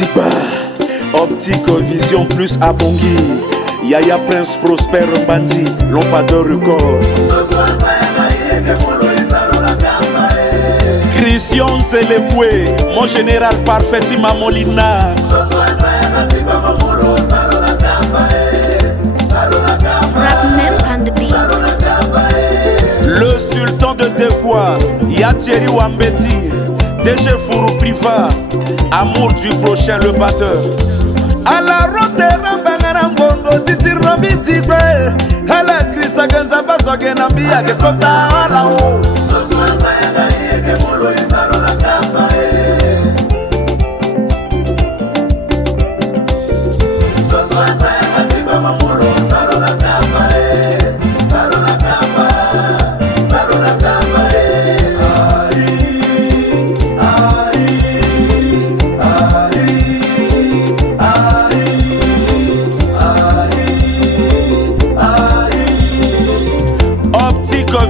Digba, Optique Vision plus Abongi, Yaya Prince Prosper Mbandi, Lompador Record. Christian Seleboué, mon général parfait Mamolina. Le sultan de Devois, Yatieri Wambeti, DG Fourou Priva, amour du prochain le batteur. A la rotera bangarangongo titi rabi tibe, a la krisa genza basoge nambia ke kota ala o.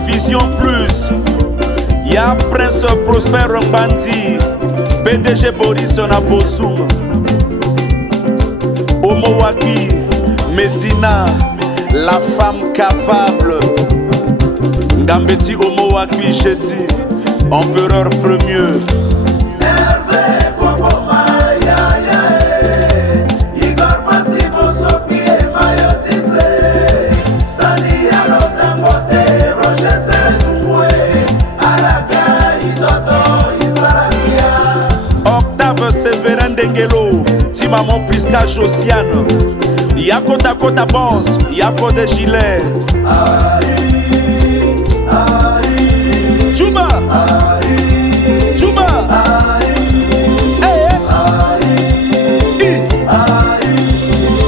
Vision plus, Y'a Prince Prosper Mbandi, PDG Boris Nabosoum, Omowaki, Medina, la femme capable, Ngambeti Omowaki Jessie, empereur premier. Séverin Dengelo, Timamon Priska Josiane, Yakota Kota Boss, Yako de Gilet. Juba, Juba,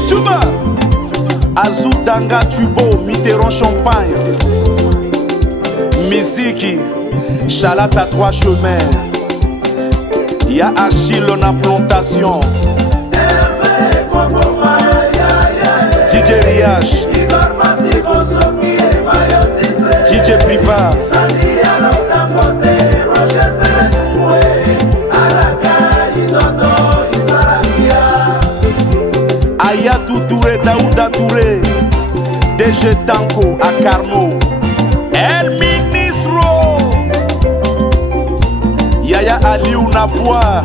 Juba, Azou Danga Tubo, Mitterrand Champagne, Miziki, Chalat à trois chemins. Y'a Achille en plantation, DJ Riach, DJ Priva, Ayatou Touré, Daouda Touré, DG Tanko à Carmo, El Ministro, Yaya Aliou Nabois,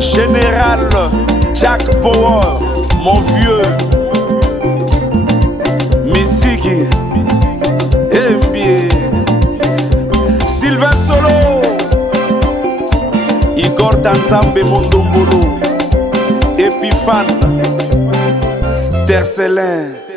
Général Jack Power, mon vieux Missiki, Mbie, Sylvain Solo, Igor Tanzambe Mondombolo, Epifan, Tercelin.